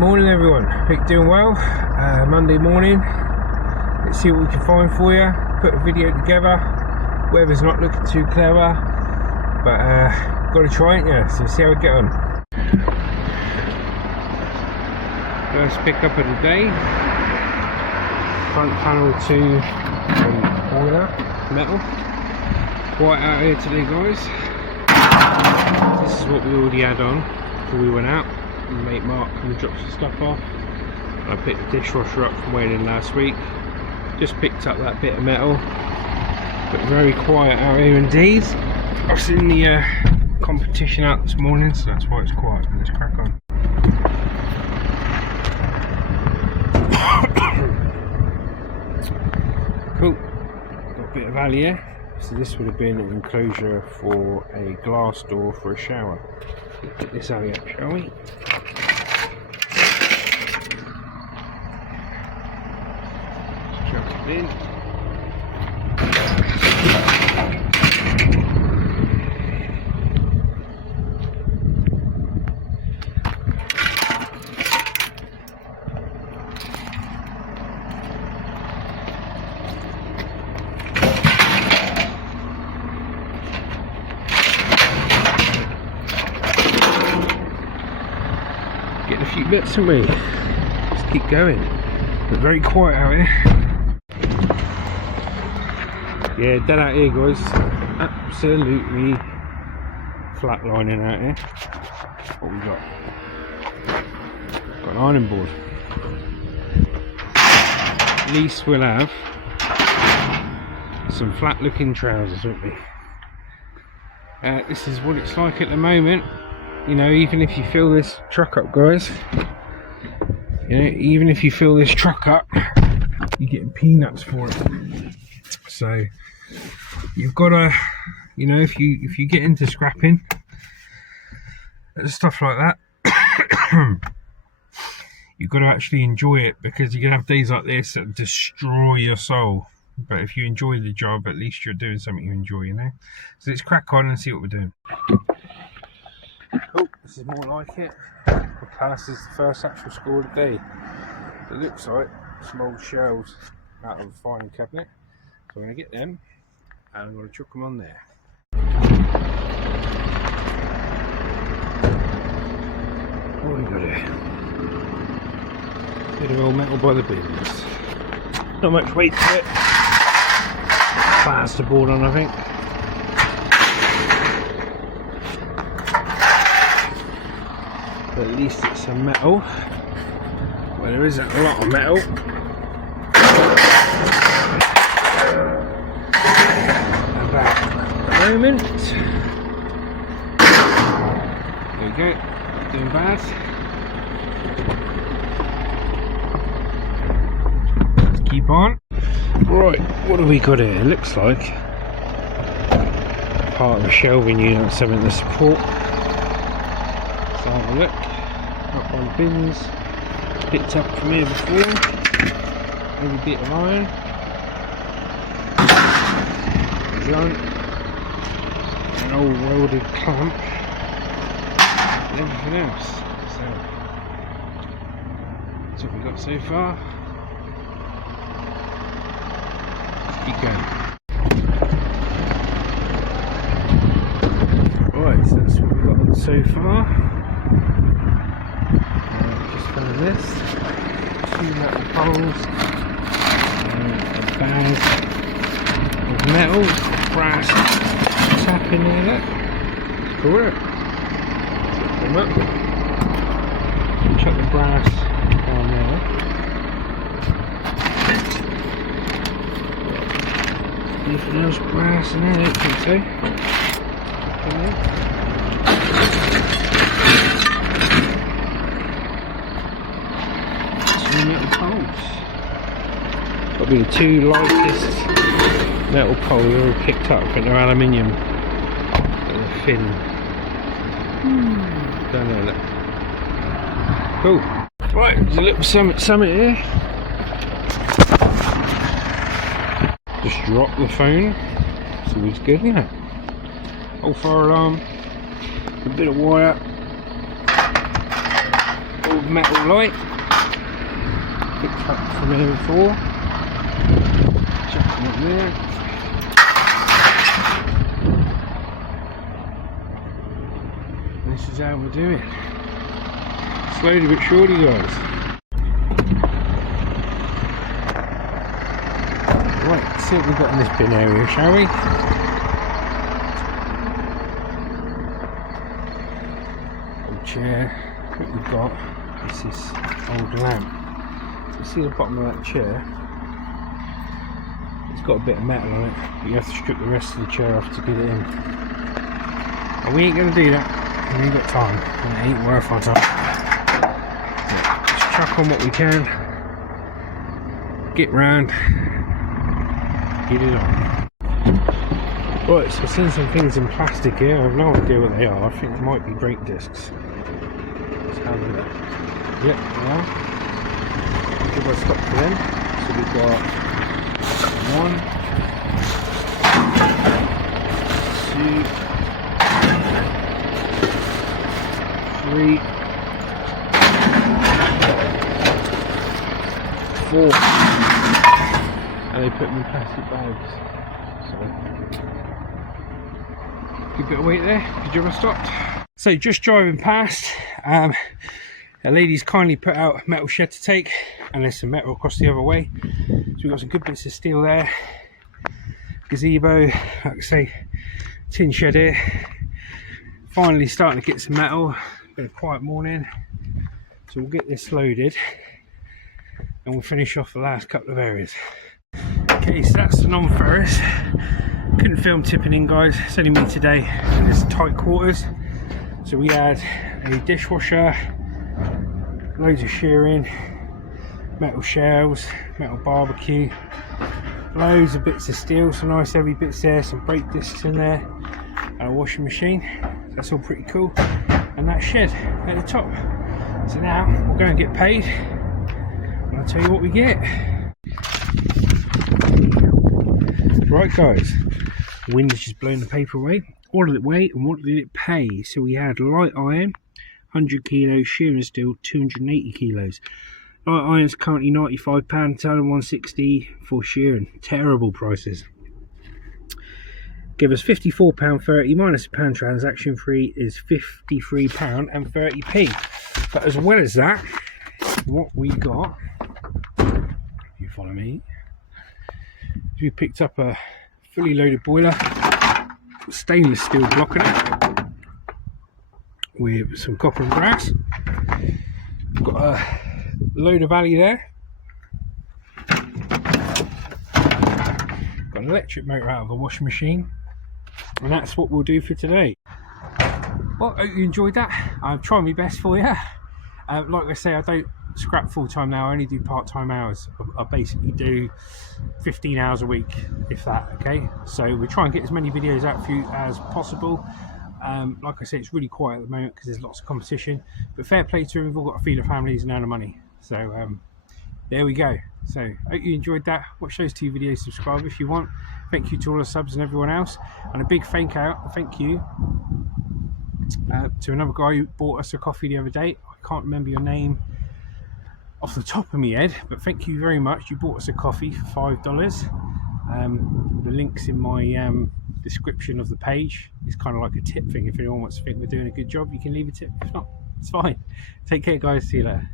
morning everyone, hope you're doing well. Monday morning, let's see what we can find for you. Put a video together. Weather's not looking too clever, but got to try it, yeah, so see how we get on. First pickup of the day, front panel to the boiler, metal. Quiet out here today guys. This is what we already had on before we went out. Mate Mark come and drop some stuff off. I picked the dishwasher up from waiting last week. Just picked up that bit of metal, but very quiet out here indeed. I've seen the competition out this morning, so that's why it's quiet. Let's crack on. Cool, got a bit of alley here. So this would have been an enclosure for a glass door for a shower. Get this alley up, shall we? Chuck it in. Getting a few bits of me. Just keep going. But very quiet out here. Yeah, dead out here guys. Absolutely flatlining out here. What we got? Got an ironing board. At least we'll have some flat looking trousers, won't we? This is what it's like at the moment. You know, even if you fill this truck up guys, you know, even if you fill this truck up, you're getting peanuts for it. So you've got to, you know, if you get into scrapping stuff like that, you've got to actually enjoy it, because you're gonna have days like this that destroy your soul. But if you enjoy the job, at least you're doing something you enjoy, you know. So let's crack on and see what we're doing. Oh, this is more like it. The class is the first actual score of the day. It looks like some old shells out of a filing cabinet. So I'm going to get them and I'm going to chuck them on there. What have we got here? Bit of old metal by the bins. Not much weight to it. Plasterboard on, I think. But at least it's some metal. Well, there isn't a lot of metal. About the moment. There we go. Doing bad. Let's keep on. Right, what have we got here? It looks like part of a shelving unit or something to support. Let's have a look. Up on bins, picked up from here before. Every bit of iron, blunt, an old welded clamp, and everything else. So that's what we got so far. Let's keep going. Right, so that's what we've got on so far. Just found this, 2 metal poles, a bag of metal, brass tap in there, look. It's correct. Flip them up. Chuck the brass down there. Anything else brass in there? I don't think so. In there. Metal poles. That'll be the 2 lightest metal poles I've ever picked up. I think they're aluminium. They're thin. Don't know that. Cool. Right, there's a little summit here. Just drop the phone. It's always good, isn't it? Old fire alarm. A bit of wire. old metal light. Picked up from here before. Chuck them up there. This is how we'll do it. Slowly but surely, guys. Right, let's see what we've got in this bin area, shall we? Old chair. What we've got is this old lamp. You see the bottom of that chair? It's got a bit of metal on it, but you have to strip the rest of the chair off to get it in. And we ain't going to do that. We ain't got time, and it ain't worth our time. Yeah, just chuck on what we can, get round, get it on. Right, so I've seen some things in plastic here. I have no idea what they are. I think it might be brake discs. Let's have a look. Yep, they are. Give us a stop for them. So we've got 1, 2, 3, 4, and they put them in plastic bags. So, good bit of weight there. Did you ever stop? So just driving past, a lady's kindly put out a metal shed to take, and there's some metal across the other way. So we've got some good bits of steel there. Gazebo, like I say, tin shed here. Finally starting to get some metal. Been a quiet morning, so we'll get this loaded and we'll finish off the last couple of areas. Okay, so that's the non-ferrous. Couldn't film tipping in, guys. It's only me today. It's tight quarters, so we had a dishwasher, loads of shearing, metal shelves, metal barbecue, loads of bits of steel, some nice heavy bits there, some brake discs in there, and a washing machine. That's all pretty cool. And that shed at the top. So now we'll go and get paid, and I'll tell you what we get. Right, guys, wind has just blown the paper away. What did it weigh and what did it pay? So we had light iron 100 kilos, shearing steel 280 kilos. Light iron's currently £95 a tonne and 160 for shearing. Terrible prices. Give us £54.30 minus a pound transaction fee is £53.30. But as well as that, what we got, if you follow me, we picked up a fully loaded boiler, stainless steel block in it, with some copper and brass. Got a load of alley there. Got an electric motor out of a washing machine. And that's what we'll do for today. Well, I hope you enjoyed that. I'm trying my best for you. Like I say, I don't scrap full time now. I only do part-time hours. I basically do 15 hours a week, if that. Okay, so we try and get as many videos out for you as possible. Like I say, it's really quiet at the moment because there's lots of competition, but fair play to them. We've all got to feed our families and earn the money. So there we go. So hope you enjoyed that. Watch those 2 videos, subscribe if you want. Thank you to all the subs and everyone else, and a big thank you to another guy who bought us a coffee the other day. I can't remember your name off the top of my head, but thank you very much. You bought us a coffee for $5. The link's in my description of the page. It's kind of like a tip thing. If anyone wants to think we're doing a good job, you can leave a tip. If not, it's fine. Take care, guys. See you later.